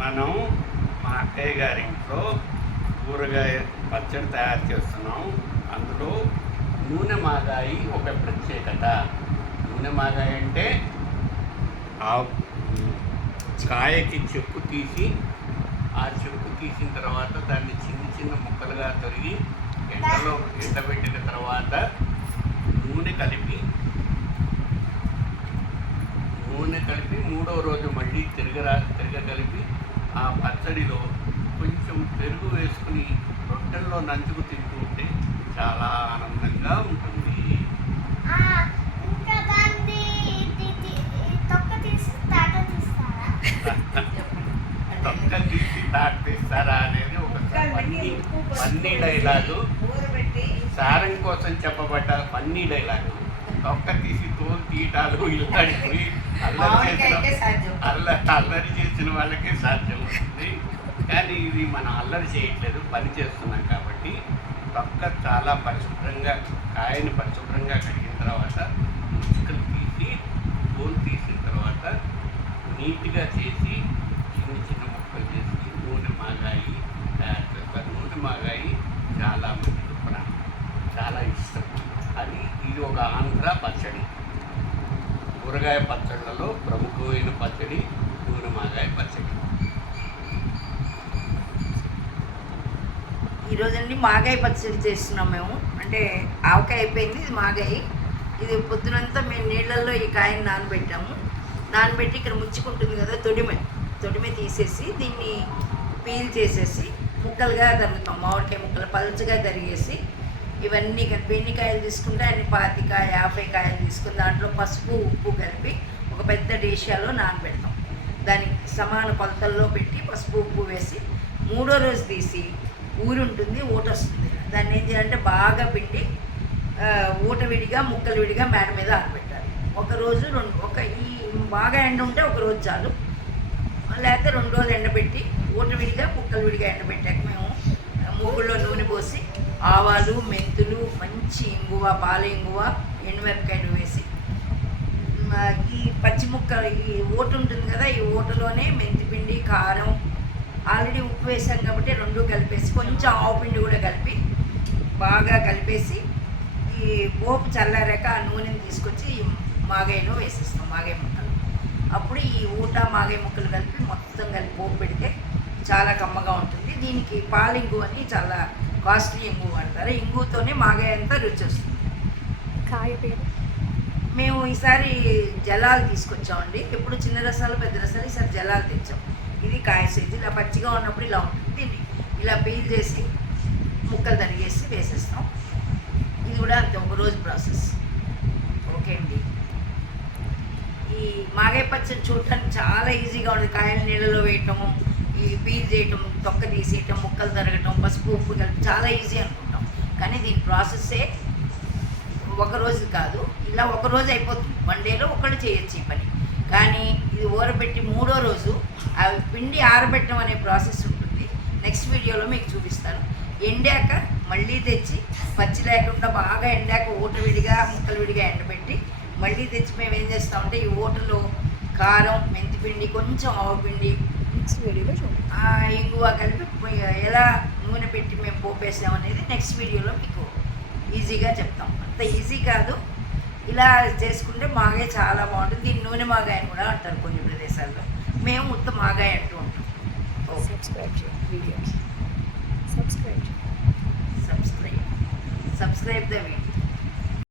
మనం మా అక్కయ్య గారి ఇంట్లో కూరగాయ పచ్చడి తయారు చేస్తున్నాం. అందులో నూనె మాగాయి ఒక ప్రత్యేకత. నూనె మాగాయి అంటే ఆ కాయకి చెక్కు తీసి, ఆ చెక్కు తీసిన తర్వాత దాన్ని చిన్న చిన్న ముక్కలుగా తొరిగి ఎండలో ఎండబెట్టిన తర్వాత నూనె కలిపి మూడో రోజు మళ్ళీ తిరగగలిపి ఆ పచ్చడిలో కొంచెం పెరుగు వేసుకుని రొట్టెల్లో నంచుకు తింటూ ఉంటే చాలా ఆనందంగా ఉంటుంది. తొక్క తీసి తాట తీస్తారా అనేది ఒక ఫన్నీ డైలాగు, సారం కోసం చెప్పబడ్డ ఫన్నీ డైలాగు. తొక్క తీసి తోలు తీయటాలు ఇలాంటివి అల్లరి చేసిన వాళ్ళకే సాధ్యం అవుతుంది. కానీ ఇది మనం అల్లరి చేయట్లేదు, పని చేస్తున్నాం కాబట్టి తొక్క చాలా పరిశుభ్రంగా, కాయని పరిశుభ్రంగా కడిగిన తర్వాత ముచ్చుకలు తీసి తోలు తీసిన తర్వాత నీట్గా చేసి చిన్న చిన్న ముక్కలు చేసి నూనె మాగాయి తయారు చేస్తారు. నూనె మాగాయి చాలా మందికి చాలా ఇష్టం. ఇది ఒక ఆంధ్ర పచ్చడి. కూరగాయ పచ్చళ్ళలో ప్రముఖమైన పచ్చడి నూనె మాగాయ పచ్చడి. ఈరోజండి మాగాయ పచ్చడి చేస్తున్నాం మేము. అంటే ఆవకాయ అయిపోయింది, ఇది మాగాయ. ఇది పొద్దునంతా మేము నీళ్ళల్లో ఈ కాయని నానబెట్టి ఇక్కడ ముచ్చుకుంటుంది కదా, తొడిమె తీసేసి దీన్ని పీల్ చేసేసి ముక్కలుగా తరుగుతాం. మామిడికాయ ముక్కలు పలుచగా తరిగేసి ఇవన్నీ కలిపి ఎన్ని కాయలు తీసుకుంటే అన్ని 25 50 కాయలు తీసుకుని దాంట్లో పసుపు ఉప్పు కలిపి ఒక పెద్ద డేషియాలో నానబెడతాం. దానికి సమాన కొలతల్లో పెట్టి పసుపు ఉప్పు వేసి మూడో రోజు తీసి ఊరి ఉంటుంది, ఊట వస్తుంది. దాన్ని ఏం చేయాలంటే బాగా పిండి ఊట విడిగా ముక్కలు విడిగా మేడ మీద ఆరబెట్టాలి. ఒకరోజు ఈ బాగా ఎండ ఉంటే ఒక రోజు చాలు, లేకపోతే 2 రోజులు ఎండబెట్టి ఊట విడిగా ముక్కలు విడిగా ఎండబెట్టాక మేము మూగుల్లో నూనె పోసి ఆవాలు మెంతులు మంచి ఇంగువ, పాల ఇంగువ, ఎండుమిరపకాయలు వేసి ఈ పచ్చి ముక్క ఈ ఓటు ఉంటుంది కదా, ఈ ఓటులోనే మెంతిపిండి కారం ఆల్రెడీ ఉప్పు వేసాం కాబట్టి 2 కలిపేసి కొంచెం ఆవు పిండి కూడా కలిపి బాగా కలిపేసి ఈ పోపు చల్లారాక ఆ నూనెని తీసుకొచ్చి ఈ మాగాయలో వేసేస్తాం. మాగాయ ముక్కలు అప్పుడు ఈ ఊట మాగాయ ముక్కలు కలిపి మొత్తం కలిపి పోపు పెడితే చాలా కమ్మగా ఉంటుంది. దీనికి పాలింగు అని చాలా కాస్ట్లీ ఇంగు వాడతారు. ఇంగుతోనే మాగాయ అంతా రుచి వస్తుంది. కాయ పేరు మేము ఈసారి జలాలు తీసుకొచ్చామండి. ఎప్పుడు చిన్న రసాలు పెద్ద రసాలు, ఈసారి జలాలు తెచ్చాం. ఇది కాయ సైజు ఇలా పచ్చిగా ఉన్నప్పుడు ఇలా ఉంటుంది. దీన్ని ఇలా పీల్ చేసి ముక్కలు తరిగేసి వేసేస్తాం. ఇది కూడా అంతే, ఒక రోజు ప్రాసెస్. ఓకే అండి. ఈ మాగాయ పచ్చడి చూడటానికి చాలా ఈజీగా ఉంటుంది. కాయలు నీళ్ళలో వేయటము, ఈ పీల్ చేయటం, తొక్క తీసేయటం, ముక్కలు తరగటం, పసుపు ఉప్పు కలిపి చాలా ఈజీ అనుకుంటాం. కానీ దీని ప్రాసెస్సే ఒక రోజు కాదు, ఇలా ఒక రోజు అయిపోతుంది. 1 డేలో ఒకళ్ళు చేయొచ్చు ఈ పని. కానీ ఇది ఊరబెట్టి మూడో రోజు అవి పిండి ఆరబెట్టడం అనే ప్రాసెస్ ఉంటుంది. నెక్స్ట్ వీడియోలో మీకు చూపిస్తాను. ఎండాక మళ్ళీ తెచ్చి పచ్చి లేకుండా బాగా ఎండాక ఊట విడిగా ముక్కలు విడిగా ఎండబెట్టి మళ్ళీ తెచ్చి మేము ఏం చేస్తామంటే ఈ ఊటలో కారం, మెంతిపిండి, కొంచెం ఆవుపిండి, నెక్స్ట్ వీడియోలో ఇంగువ కలిపి ఎలా నూనె పెట్టి మేము పోపేసాం అనేది నెక్స్ట్ వీడియోలో మీకు ఈజీగా చెప్తాం. అంత ఈజీ కాదు, ఇలా చేసుకుంటే మాగాయ చాలా బాగుంటుంది. దీన్ని నూనె మాగాయ అని కూడా అంటారు కొన్ని ప్రదేశాల్లో. మేము ఉత్త మాగాయ అంటూ ఉంటాం. సబ్స్క్రైబ్ చేయండి వీడియోకి. Subscribe the video.